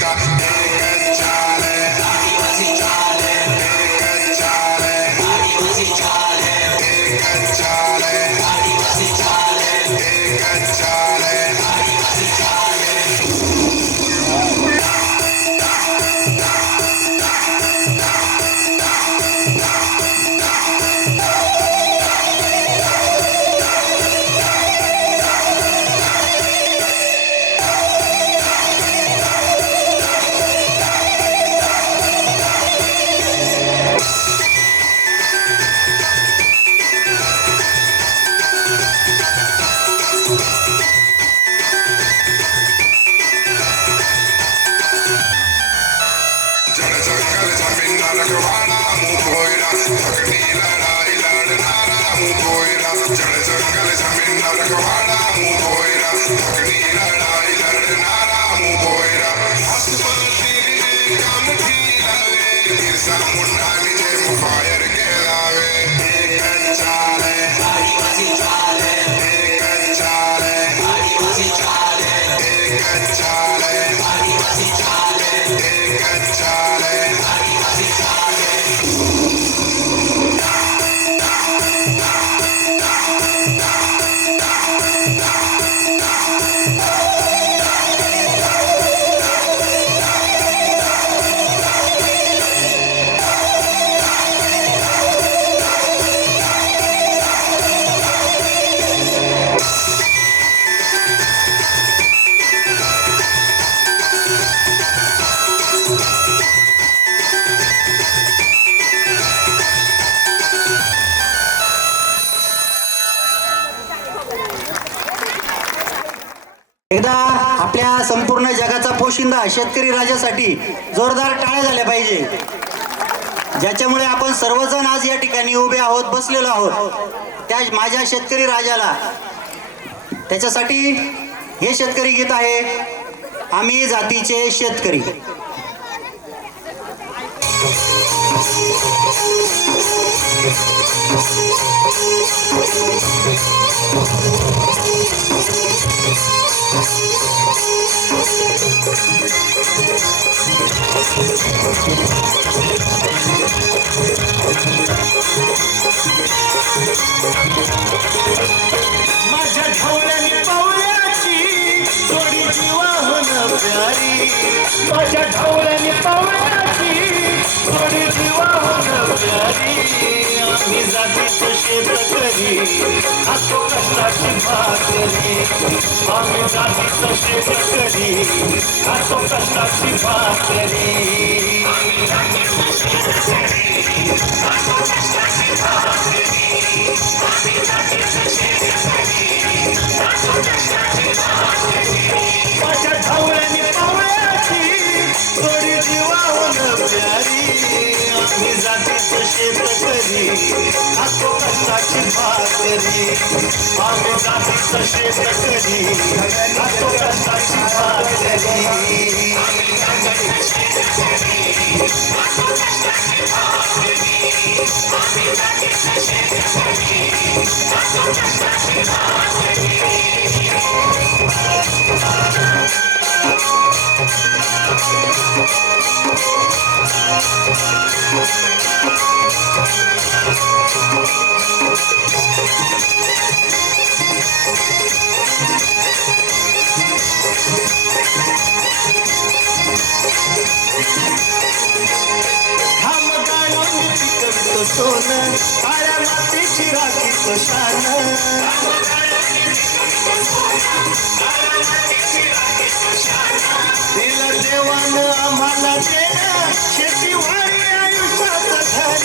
का एक चाल है आदिवासी चाल है एक चाल है आदिवासी चाल है एक चाल है आदिवासी चाल है एक चाल है आदिवासी चाल है जंगल जमीन रखवाड़ा मुँह कोयरा झगड़ी लड़ाई लड़नारा मुँह कोयरा जंगल जमीन रखवाड़ा मुँह कोयरा झगड़ी लड़ाई लड़नारा मुँह कोयरा हस्पति काम की लावे बिरसा मुंडा निजे फायर के लावे एक चाल है आदिवासी चाल है एक चाल है आदिवासी चाल है एक चाल है आदिवासी चाल है एक चाल है आदिवासी चाल है एकदा आपल्या संपूर्ण जगाचा पोशिंदा शेतकरी राजासाठी जोरदार टाळ्या झाल्या पाहिजे, ज्याच्यामुळे आपण सर्वजण आज या ठिकाणी उभे आहोत, बसलेलो आहोत. त्या माझ्या शेतकरी राजाला त्याच्यासाठी हे शेतकरी गीत आहे, आम्ही जातीचे शेतकरी. माझ्या ढवळ्याने पावल्याची जोडी जीवाहून प्यारी, माझ्या ढवळ्याने पावल्याची जोडी जीवाहून प्यारी. आम्ही जातीचं शेतकरी खातो कष्टाची भाकरी, आम्ही जातीचं शेतकरी खातो कष्टाची भाकरी. आम्ही जातीचं शेतकरी खातो कष्टाची भाकरी, आम्ही जातीचं शेतकरी खातो कष्टाची भाकरी. माझ्या ढवळ्याने पावल्याची जोडी जीवाहून प्यारी, आम्ही जातीचं शेतकरी खातो कष्टाची भाकरी, आम्ही जातीचं शेतकरी खातो कष्टाची भाकरी. आम्ही जातीचं शेतकरी खातो कष्टाची भाकरी, आम्ही जातीचं शेतकरी खातो कष्टाची भाकरी. घाम गाळून पिकवितो सोनं, काळ्या मातीची राखीतो शान. दिलं देवानं आम्हाला देणं, शेतीवाडी आयुष्याचं धन.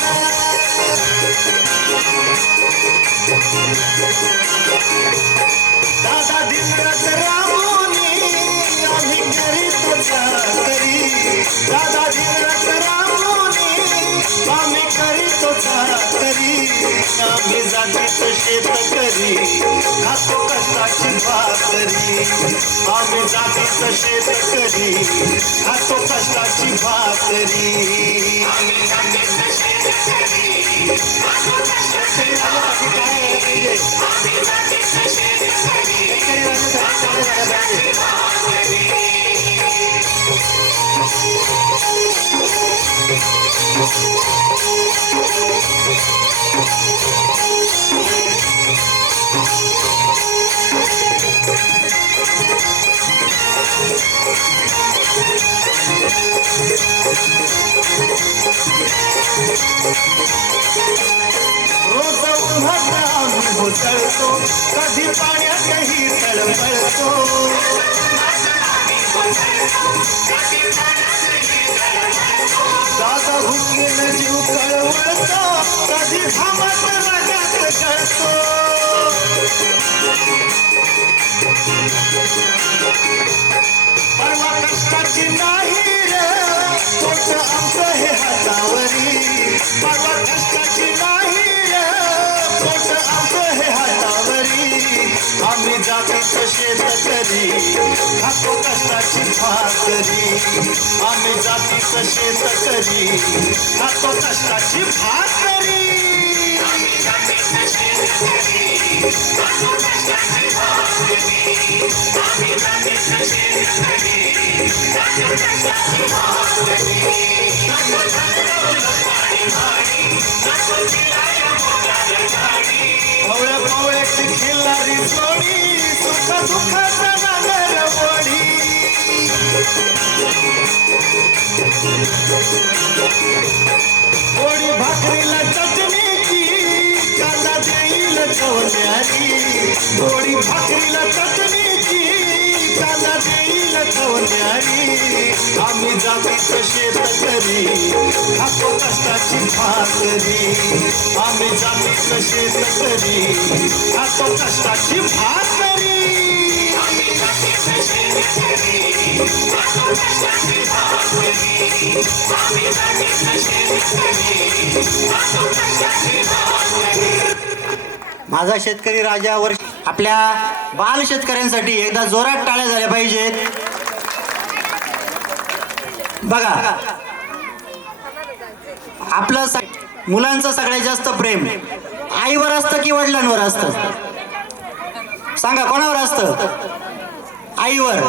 दादा दिनरात राबूनी आम्ही करीतो चाकरी, दादा दिनरात राबूनी आम्ही करीतो चाकरी. आम्ही जातीचं शेतकरी खातो कष्टाची भाकरी, आम्ही जातीचं शेतकरी खातो कष्टाची भाकरी. आम्ही जातीचं शेतकरी खातो कष्टाची भाकरी, आम्ही जातीचं शेतकरी खातो कष्टाची भाकरी. कधी पाण्यातही तळमळतो. दादा भुकेन जीव कळवळतो, कधी घामात रगात कळतो. परवा कष्टाची नाही रे पोट आमचं हे हातावरी. परवा कष्टाची नाही रे पोट आमचं हे हातावरी. आम्ही जातीचं शेतकरी खातो कष्टाची भाकरी. आम्ही जातीचं शेतकरी खातो कष्टाची भाकरी. आम्ही जातीचं शेतकरी खातो कष्टाची भाकरी. आम्ही जातीचं शेतकरी खातो कष्टाची भाकरी. नको थंडवलं पाणी भाडी, नको जिराया मोटार गाडी. पवळ्या पवळ्याची खिल्लारी जोडी, सुख दुःखाचा नांगर वडी. गोडी भाकरीला चटणीची, कांदा देईल चवल्यारी. गोडी भाकरीला चटणीची, कांदा देईल चवल्यारी. आम्ही जातीचं शेतकरी खातो कष्टाची भाकरी. आम्ही जातीचं शेतकरी खातो कष्टाची भाकरी. आम्ही जातीचं शेतकरी खातो कष्टाची भाकरी. आम्ही जातीचं शेतकरी खातो कष्टाची भाकरी. माझा शेतकरी राजावर आपल्या बाल शेतकऱ्यांसाठी एकदा जोरात टाळ्या झाल्या पाहिजेत. बघा, आपलं मुलांचं सगळ्यात जास्त प्रेम आईवर असतं की वडिलांवर असतं? सांगा, कोणावर असतं? आईवर.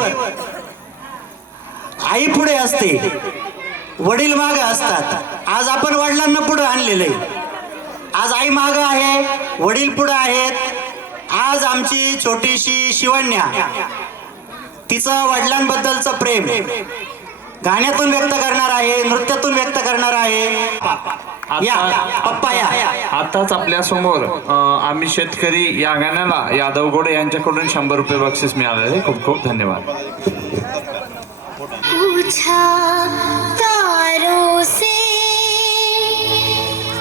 आई पुढे असते, वडील मागे असतात. आज आपण वडिलांना पुढे आणलेलं आहे. आज आई मागं आहे, वडील पुढे आहेत. आज आमची छोटीशी शिवण्या, तिचं वडिलांबद्दलचं प्रेम गाण्यातून व्यक्त करणार आहे, नृत्यातून व्यक्त करणार आहे. या पप्पा या. आताच आपल्या समोर आम्ही शेतकरी या गाण्याला यादव गोडे यांच्याकडून 100 रुपये बक्षीस मिळालेले. खूप खूप धन्यवाद. पूछा तारों से,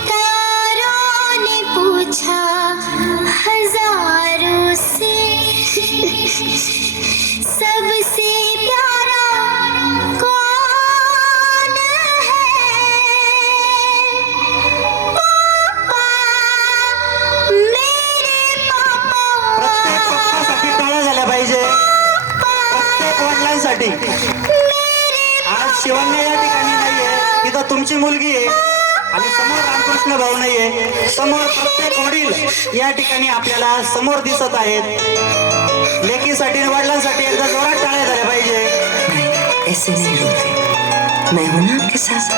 तारों ने पूछा हजारों से, सबसे प्यारा कौन है? पापा, मेरे पापा. प्रत्येक पप्पासाठी टाळ्या झाल्या पाहिजे, प्रत्येक वडिलांसाठी. आज शिवण्या या ठिकाणी नाहीये, तिथं तुमची मुलगी आहे आणि समोर रामकृष्ण भाऊ नाहीये. समोर प्रत्येक वडील या ठिकाणी आपल्याला समोर दिसत आहेत. लेकीसाठी आणि वडिलांसाठी एकदा जोरात टाळ्या झाल्या पाहिजे. ऐसे नहीं रोते, मैं हूं ना आपके साथ.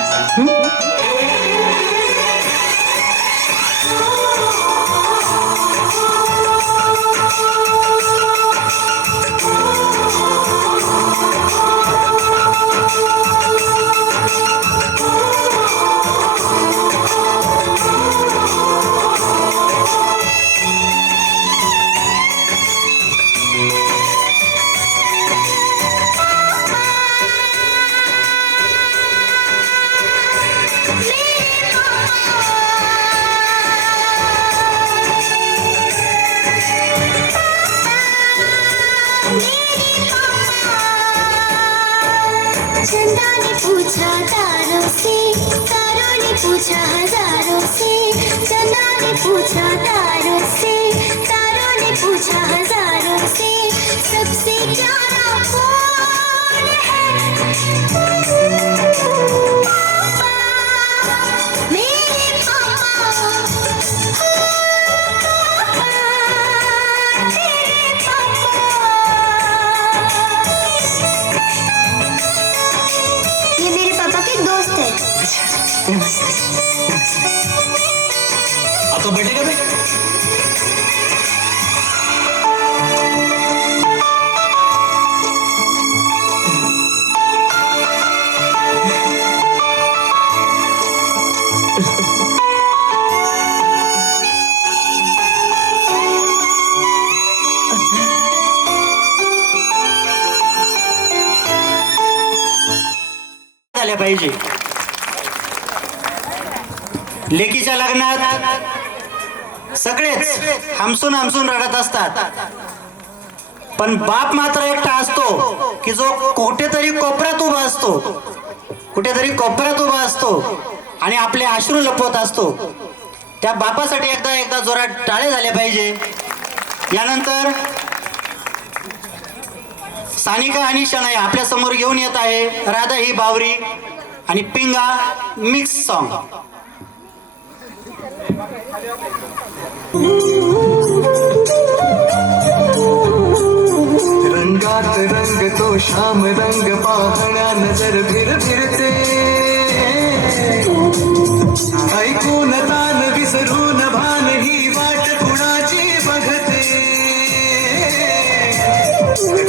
चंदा ने पूछा तारों से, तारों ने पूछा हजारों से. चंदा ने पूछा तारों से, तारों ने पूछा हजारों से, सबसे प्यारा कौन है? पापा, मेरे पापा. पापा, तेरे पापा. ये मेरे पापा के दोस्त है. नमस्ते. आता बैठेगा बे. झाल्या पाहिजे. लेकीच्या लग्नात सगळेच हमसून हमसून रडत असतात, पण बाप मात्र एकटा असतो की जो कुठेतरी कोपऱ्यात उभा असतो, कुठेतरी कोपऱ्यात उभा असतो आणि आपले अश्रू लपवत असतो. त्या बापासाठी एकदा जोरात टाळे झाले पाहिजे. यानंतर सानिका आणि शनाई आपल्या समोर घेऊन येत आहे राधा ही बावरी आणि पिंगा मिक्स सॉन्ग. रंगात रंग तो श्याम रंग पाहण्या नजर फिरते, ऐकून तान विसरून भान ही वाट कुणाची बघते.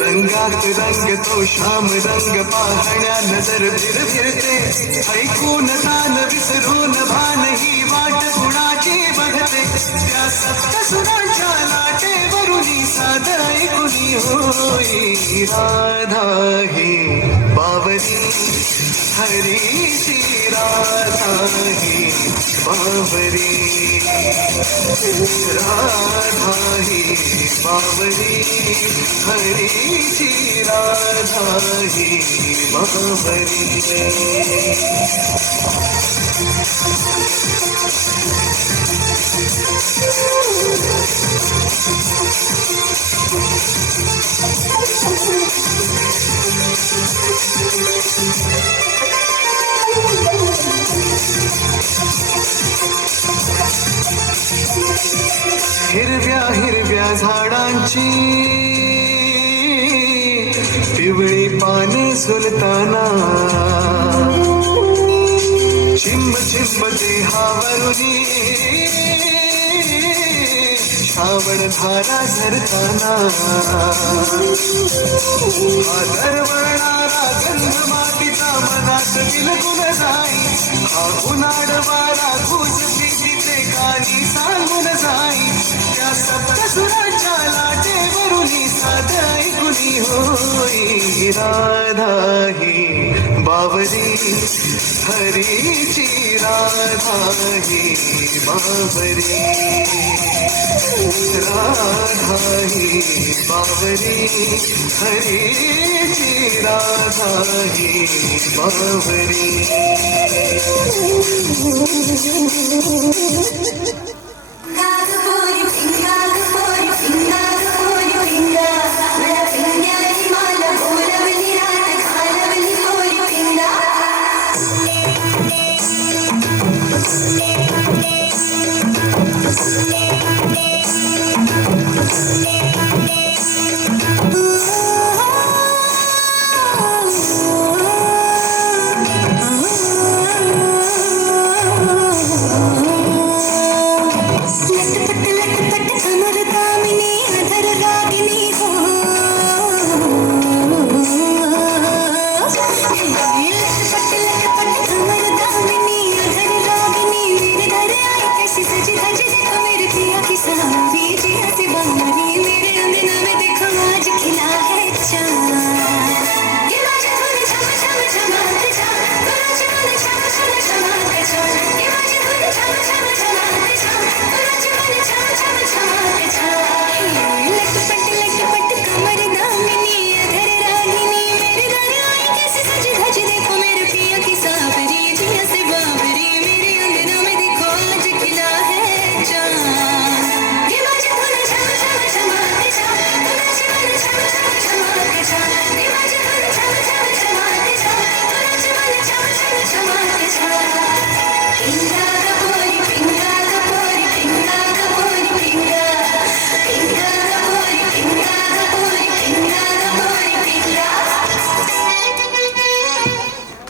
रंगात रंग तो श्याम रंग पाहण्या नजर फिरते, ऐकून तान विसरून भान ही वाट कुणाची बघते. त्या सप्तसुरांच्या लाटेवरुनी साद ऐकुनी होई राधा ही बावरी, हरीची राधा ही बावरी, राधा ही बावरी, हरीची राधा ही बावरी. हिरव्या हिरव्या झाडांची पिवळी पाने सुलताना, चिंब चिंब देहावरुनी श्रावण धारा झरताना. हा दरवळणारा गंध मातीचा मनात बिलकुल जाई, हा उन्हाळ वारा घुस प्रीतीचे गाणी सांगून जाई. त्या सप्तसुरांच्या लाटेवरुनी साद ऐकुनी होई राधा ही बावरी, हरीची राधा ही बावरी, राधा ही बावरी, हरीची राधा ही बावरी. गागपोरी पिंगा गपोरी पिंगा गपोरी पिंगा मला पिंग्यानी मला बोलवली रात घालवली पोरी पिंगा.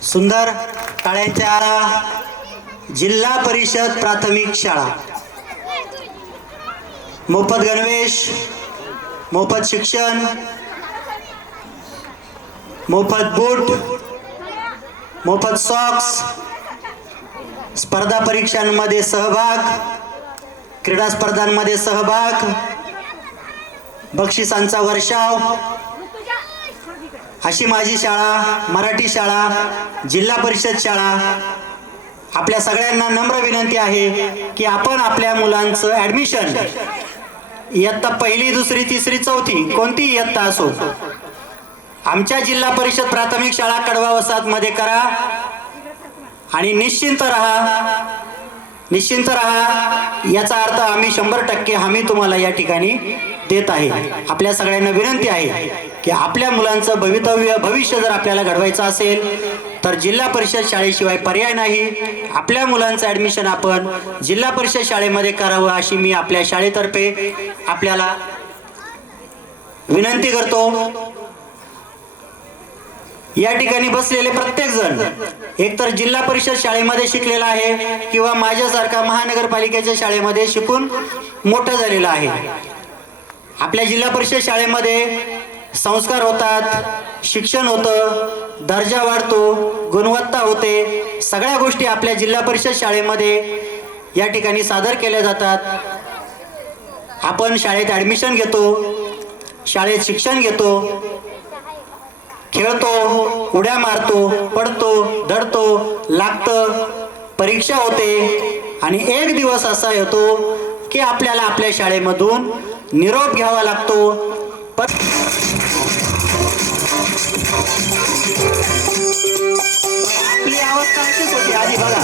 सुंदर टाळ्यांच्या जिल्हा परिषद प्राथमिक शाळा, मोफत गणवेश, मोफत शिक्षण, मोफत बूट, मोफत सॉक्स, स्पर्धा परीक्षांमध्ये सहभाग, क्रीडा स्पर्धांमध्ये सहभाग, बक्षिसांचा वर्षाव, अशी माझी शाळा, मराठी शाळा, जिल्हा परिषद शाळा, आपल्या सगळ्यांना नम्र विनंती आहे की आपण आपल्या मुलांचं ॲडमिशन इयत्ता 1ली, 2री, 3री, 4थी कोणतीही इयत्ता असो आमच्या जिल्हा परिषद प्राथमिक शाळा कडवा वसाहतमध्ये करा आणि निश्चिंत राहा याचा अर्थ आम्ही 100% हमी तुम्हाला या ठिकाणी देत आहे. आपल्या सगळ्यांना विनंती आहे की आपल्या मुलांचं भविष्य जर आपल्याला घडवायचं असेल तर जिल्हा परिषद शाळेशिवाय पर्याय नाही. आपल्या मुलांचं ॲडमिशन आपण जिल्हा परिषद शाळेमध्ये करावं अशी मी आपल्या शाळेतर्फे आपल्याला विनंती करतो. या ठिकाणी बसलेले प्रत्येक जण एकतर जिल्हा परिषद शाळेमध्ये शिकलेला आहे किंवा माझ्यासारखा महानगरपालिकेच्या शाळेमध्ये शिकून मोठं झालेलं आहे. आपल्या जिल्हा परिषद शाळेमध्ये संस्कार होतात, शिक्षण होतं, दर्जा वाढतो, गुणवत्ता होते. सगळ्या गोष्टी आपल्या जिल्हा परिषद शाळेमध्ये या ठिकाणी सादर केल्या जातात. आपण शाळेत ॲडमिशन घेतो, शाळेत शिक्षण घेतो, खेळतो, उड्या मारतो, पडतो, धडतो, लागतं, परीक्षा होते आणि एक दिवस असा येतो की आपल्याला आपल्या शाळेमधून निरोप घ्यावा लागतो. आपली अवस्था अशीच होती आधी बघा.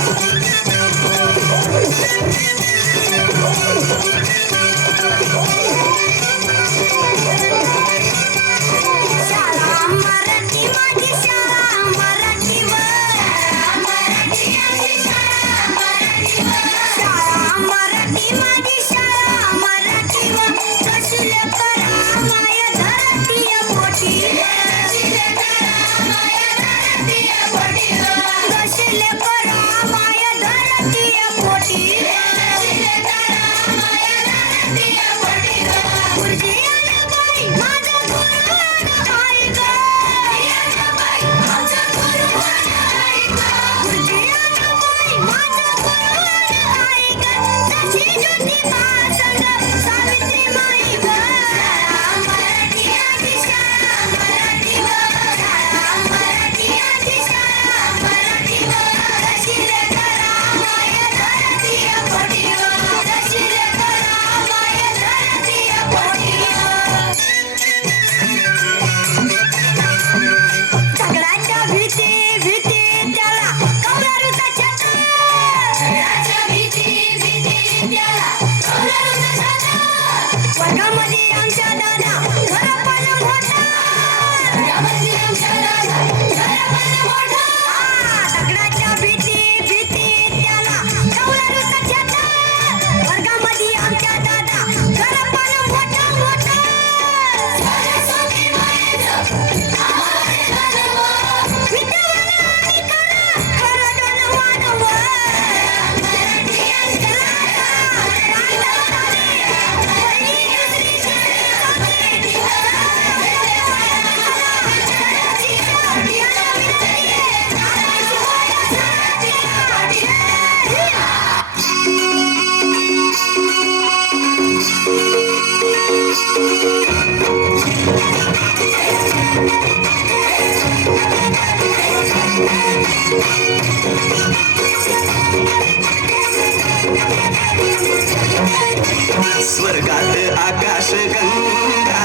स्वर्गात आकाश गंगा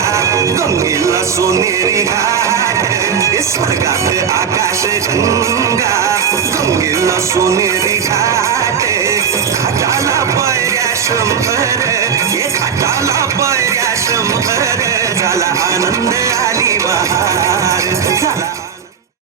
गंगेला सोनेरी घाट. स्वर्गात आकाश गंगा गंगेला सोनेरी घाट. घाटाला पायऱ्या 100, हे घाटाला पायऱ्या 100 झाला आनंद आली बहार.